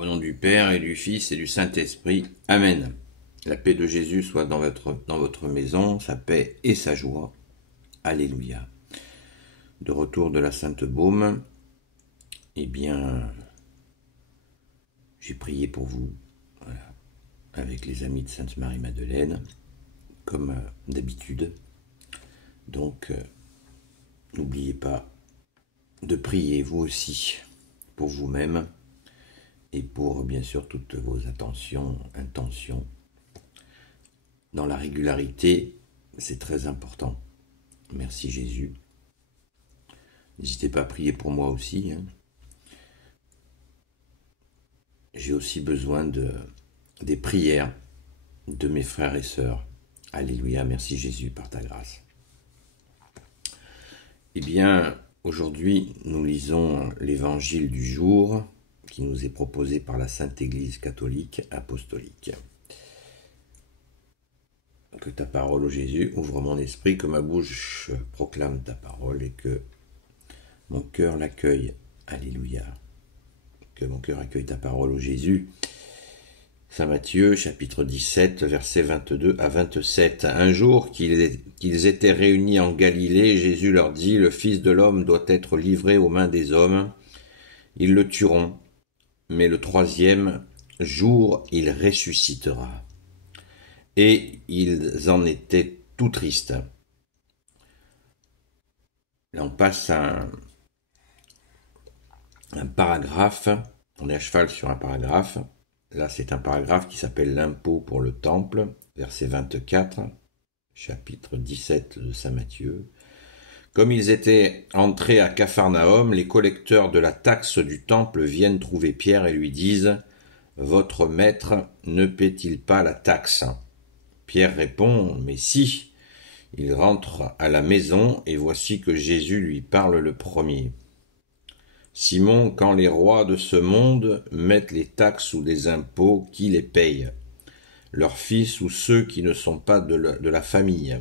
Au nom du Père et du Fils et du Saint-Esprit. Amen. La paix de Jésus soit dans votre maison, sa paix et sa joie. Alléluia. De retour de la Sainte Baume, eh bien, j'ai prié pour vous, voilà, avec les amis de Sainte Marie-Madeleine, comme d'habitude. Donc, n'oubliez pas de prier vous aussi pour vous-même et pour bien sûr toutes vos intentions. Dans la régularité, c'est très important. Merci Jésus. N'hésitez pas à prier pour moi aussi. J'ai aussi besoin des prières de mes frères et sœurs. Alléluia, merci Jésus par ta grâce. Eh bien, aujourd'hui, nous lisons l'évangile du jour qui nous est proposé par la Sainte Église catholique apostolique. Que ta parole, ô Jésus, ouvre mon esprit, que ma bouche proclame ta parole et que mon cœur l'accueille. Alléluia. Que mon cœur accueille ta parole, ô Jésus. Saint Matthieu, chapitre 17, versets 22 à 27. Un jour qu'ils étaient réunis en Galilée, Jésus leur dit, « Le Fils de l'homme doit être livré aux mains des hommes. Ils le tueront, mais le troisième jour, il ressuscitera. » Et ils en étaient tout tristes. Là, on passe à un paragraphe. On est à cheval sur un paragraphe. Là, c'est un paragraphe qui s'appelle « L'impôt pour le temple », verset 24, chapitre 17 de Saint Matthieu. Comme ils étaient entrés à Capharnaüm, les collecteurs de la taxe du temple viennent trouver Pierre et lui disent « Votre maître ne paie-t-il pas la taxe ?» Pierre répond « Mais si !» Il rentre à la maison et voici que Jésus lui parle le premier. « Simon, quand les rois de ce monde mettent les taxes ou des impôts, qui les paye? Leurs fils ou ceux qui ne sont pas de la famille ?»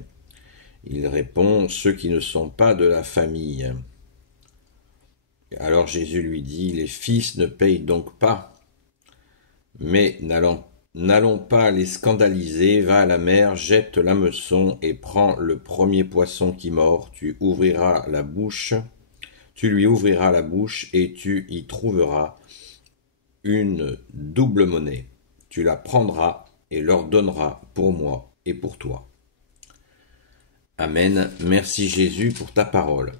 Il répond « Ceux qui ne sont pas de la famille. » Alors Jésus lui dit « Les fils ne payent donc pas. Mais n'allons pas les scandaliser, va à la mer, jette l'hameçon et prends le premier poisson qui mord, tu lui ouvriras la bouche et tu y trouveras une double monnaie. Tu la prendras et leur donneras pour moi et pour toi. » Amen. Merci Jésus pour ta parole.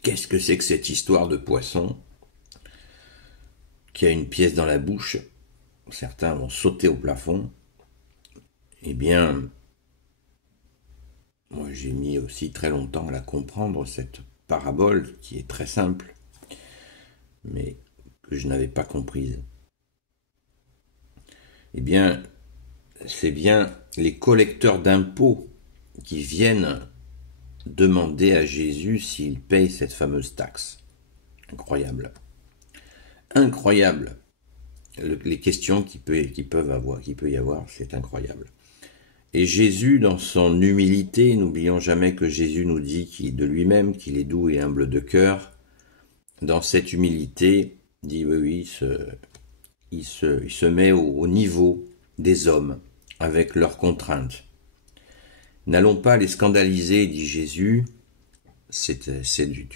Qu'est-ce que c'est que cette histoire de poisson qui a une pièce dans la bouche? Certains vont sauter au plafond. Eh bien, moi j'ai mis aussi très longtemps à la comprendre, cette parabole qui est très simple, mais que je n'avais pas comprise. Eh bien, c'est bien les collecteurs d'impôts qui viennent demander à Jésus s'il paye cette fameuse taxe. Incroyable. Incroyable. Les questions qu'il peut y avoir, c'est incroyable. Et Jésus, dans son humilité, n'oublions jamais que Jésus nous dit de lui-même qu'il est doux et humble de cœur. Dans cette humilité, dit oui, il se met au niveau des hommes, avec leurs contraintes. N'allons pas les scandaliser, dit Jésus, c'est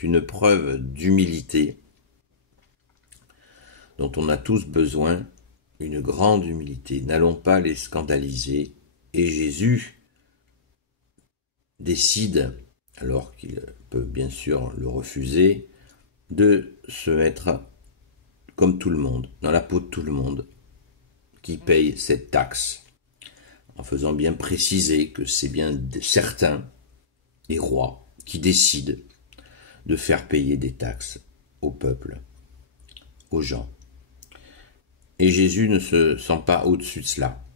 une preuve d'humilité dont on a tous besoin, une grande humilité. N'allons pas les scandaliser. Et Jésus décide, alors qu'il peut bien sûr le refuser, de se mettre comme tout le monde, dans la peau de tout le monde, qui paye cette taxe, en faisant bien préciser que c'est bien certains, les rois, qui décident de faire payer des taxes au peuple, aux gens. Et Jésus ne se sent pas au-dessus de cela.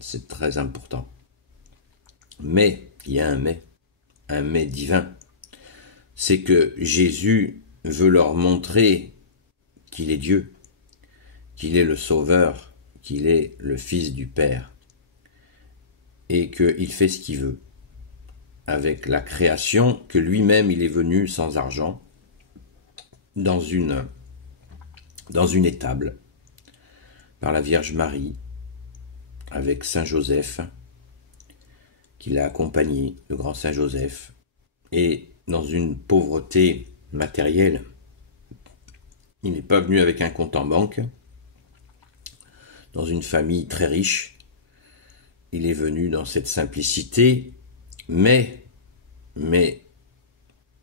C'est très important. Mais, il y a un mais divin. C'est que Jésus veut leur montrer qu'il est Dieu, qu'il est le Sauveur, qu'il est le Fils du Père, et qu'il fait ce qu'il veut avec la création, que lui-même il est venu sans argent, dans une étable par la Vierge Marie avec Saint Joseph qui l'a accompagné, le grand Saint Joseph, et dans une pauvreté matérielle. Il n'est pas venu avec un compte en banque, dans une famille très riche. Il est venu dans cette simplicité, mais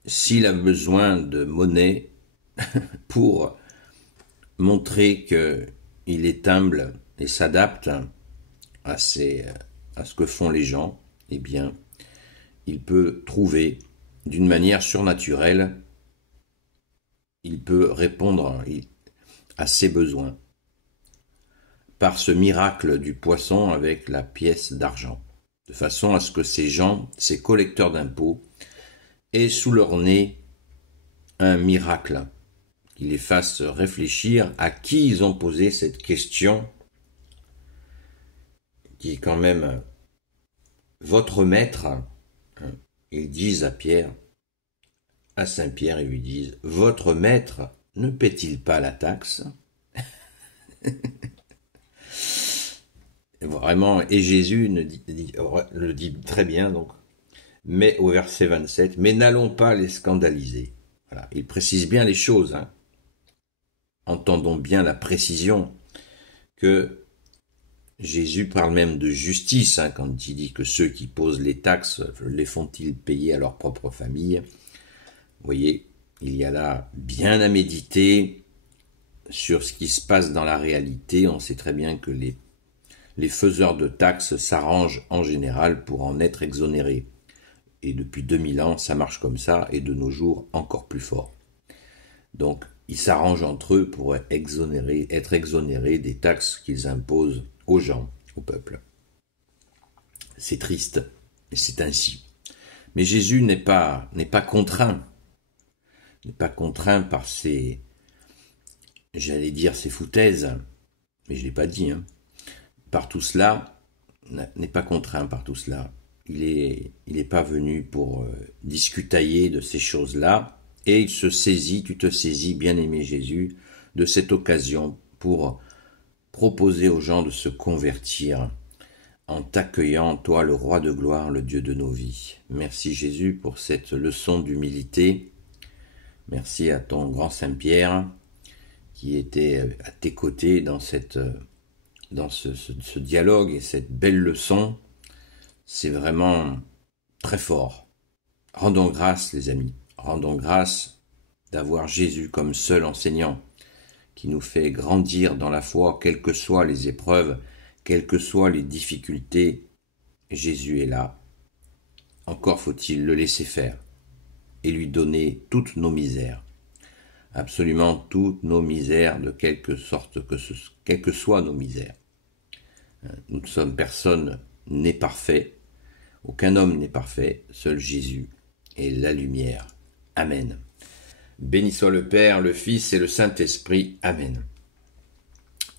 s'il a besoin de monnaie pour montrer qu'il est humble et s'adapte à ce que font les gens, eh bien, il peut trouver d'une manière surnaturelle, il peut répondre à ses besoins par ce miracle du poisson avec la pièce d'argent, de façon à ce que ces gens, ces collecteurs d'impôts, aient sous leur nez un miracle qui les fasse réfléchir à qui ils ont posé cette question, qui est quand même votre maître. Ils disent à Pierre, à Saint-Pierre, ils lui disent, votre maître ne paie-t-il pas la taxe? Vraiment, et Jésus le dit très bien, donc, mais au verset 27, mais n'allons pas les scandaliser. Voilà, il précise bien les choses, hein. Entendons bien la précision que Jésus parle même de justice, hein, quand il dit que ceux qui posent les taxes, les font-ils payer à leur propre famille? Vous voyez, il y a là bien à méditer sur ce qui se passe dans la réalité. On sait très bien que les faiseurs de taxes s'arrangent en général pour en être exonérés. Et depuis 2000 ans, ça marche comme ça, et de nos jours, encore plus fort. Donc, ils s'arrangent entre eux pour être exonérés des taxes qu'ils imposent aux gens, au peuple. C'est triste, et c'est ainsi. Mais Jésus n'est pas contraint. N'est pas contraint par ses foutaises, mais je ne l'ai pas dit, hein. Par tout cela, n'est pas contraint par tout cela. Il est pas venu pour discutailler de ces choses-là, et tu te saisis, bien-aimé Jésus, de cette occasion pour proposer aux gens de se convertir en t'accueillant, toi, le roi de gloire, le Dieu de nos vies. Merci Jésus pour cette leçon d'humilité. Merci à ton grand Saint-Pierre qui était à tes côtés dans ce dialogue et cette belle leçon. C'est vraiment très fort. Rendons grâce, les amis. Rendons grâce d'avoir Jésus comme seul enseignant qui nous fait grandir dans la foi, quelles que soient les épreuves, quelles que soient les difficultés. Jésus est là. Encore faut-il le laisser faire et lui donner toutes nos misères. Absolument toutes nos misères, de quelque sorte quelles que soient nos misères. Nous sommes, personne n'est parfait, aucun homme n'est parfait, seul Jésus est la lumière. Amen. Béni soit le Père, le Fils et le Saint-Esprit. Amen.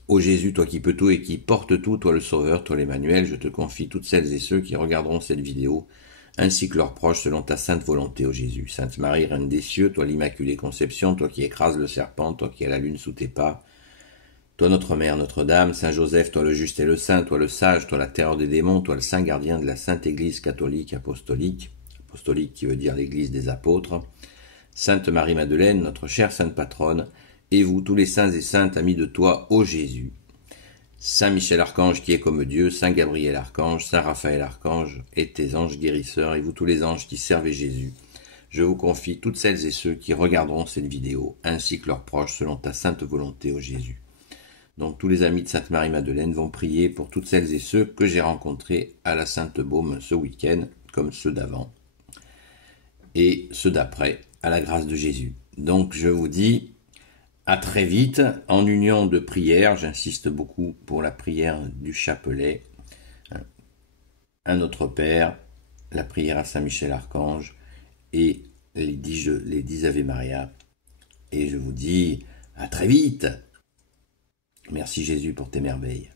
Ô Jésus, toi qui peux tout et qui portes tout, toi le Sauveur, toi l'Emmanuel, je te confie toutes celles et ceux qui regarderont cette vidéo, ainsi que leurs proches, selon ta sainte volonté, ô Jésus. Sainte Marie, Reine des cieux, toi l'Immaculée Conception, toi qui écrases le serpent, toi qui as la lune sous tes pas, toi notre Mère, Notre-Dame, Saint Joseph, toi le juste et le saint, toi le sage, toi la terreur des démons, toi le saint gardien de la Sainte Église catholique apostolique qui veut dire l'Église des apôtres, Sainte Marie-Madeleine, notre chère sainte patronne, et vous tous les saints et saintes amis de toi, ô Jésus. Saint Michel Archange qui est comme Dieu, Saint Gabriel Archange, Saint Raphaël Archange, et tes anges guérisseurs, et vous tous les anges qui servez Jésus, je vous confie toutes celles et ceux qui regarderont cette vidéo, ainsi que leurs proches, selon ta sainte volonté, ô Jésus. Donc tous les amis de Sainte Marie-Madeleine vont prier pour toutes celles et ceux que j'ai rencontrés à la Sainte Baume ce week-end, comme ceux d'avant, et ceux d'après, à la grâce de Jésus. Donc je vous dis à très vite, en union de prière. J'insiste beaucoup pour la prière du chapelet, un Notre Père, la prière à Saint Michel Archange et les 10 Ave Maria. Et je vous dis à très vite. Merci Jésus pour tes merveilles.